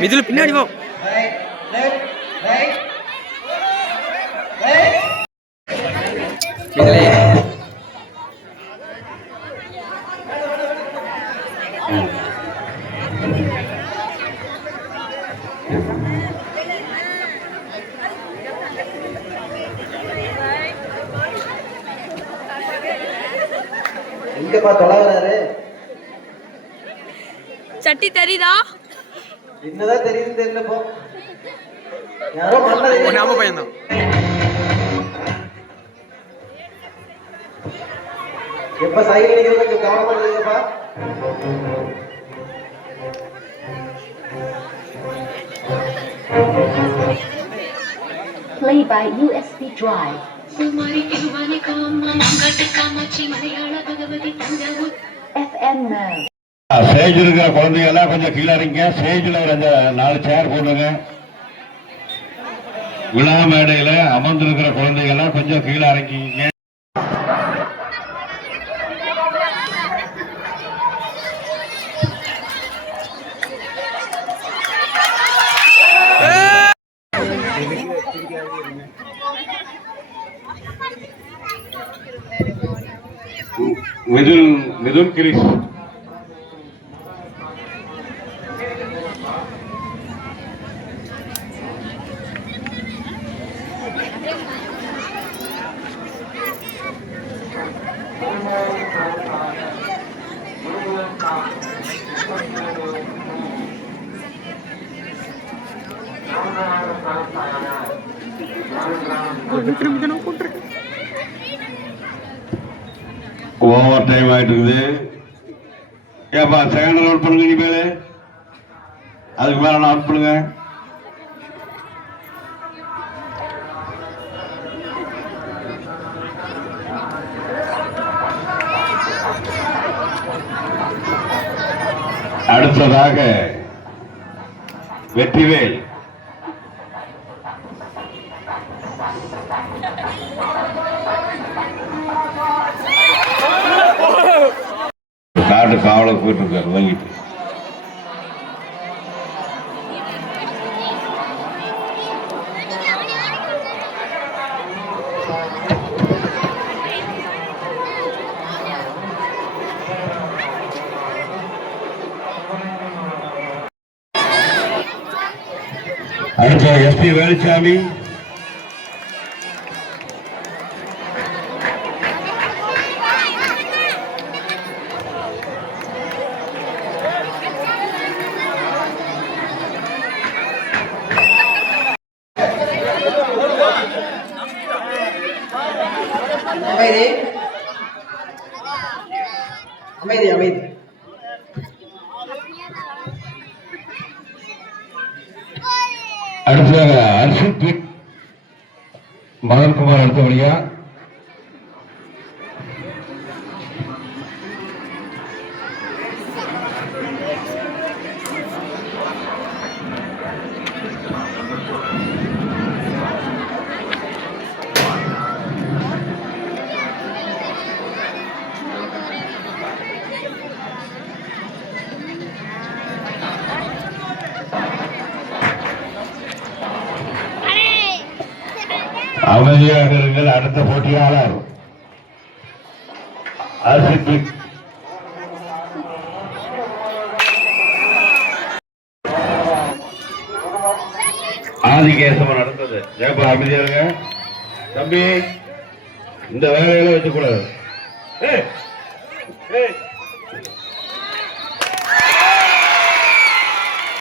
மிதுல பின்னாடி போ. மிதுலே எங்கப்பா தொலைவராரு? சட்டி தெரியுதா? என்னதான் தெரியுது தெரியலப்போ. யாரோ மண்ண நாம பையன்தான். எப்ப சைக்கிள் நிக்கிறதுக்கு கவனம் பண்ணுங்கப்பா. Play by USB drive. FM mode. Stage இருக்கிற குழந்தைங்க எல்லாம் கொஞ்சம் கீழே இறங்க. ஸ்டேஜில் ஒரு 4 சேர் போடுங்க. விழா மேடையில அமர்ந்திருக்கிற குழந்தைங்க எல்லாம் கொஞ்சம் கீழே இறங்கிங்க. மிதுன் கிரீஷ் ஓவர் டைம் ஆயிட்டு இருக்குது. ஏப்பா செகண்ட் நோட் பண்ணுங்க. நீ மேலே அதுக்கு மேல நோட் பண்ணுங்க. அடுத்ததாக வெற்றிவேல் காட்டு காவலை போயிட்டு இருக்காரு வாங்கிட்டு. அடுத்த எஸ்பி வேலுச்சாமி, அமைதி அமைதி. அடுத்ததாக அர்ஷித் மதன்குமார் அடுத்தபடியா. அமைதியாக இருங்கள். அடுத்த போட்டியாளர் அர்ஷித். ஆதிகேசவன் அடுத்தது. ஏப்பா அமைதியா இருங்க தம்பி. இந்த வேலையில வச்சுக்கூடாது.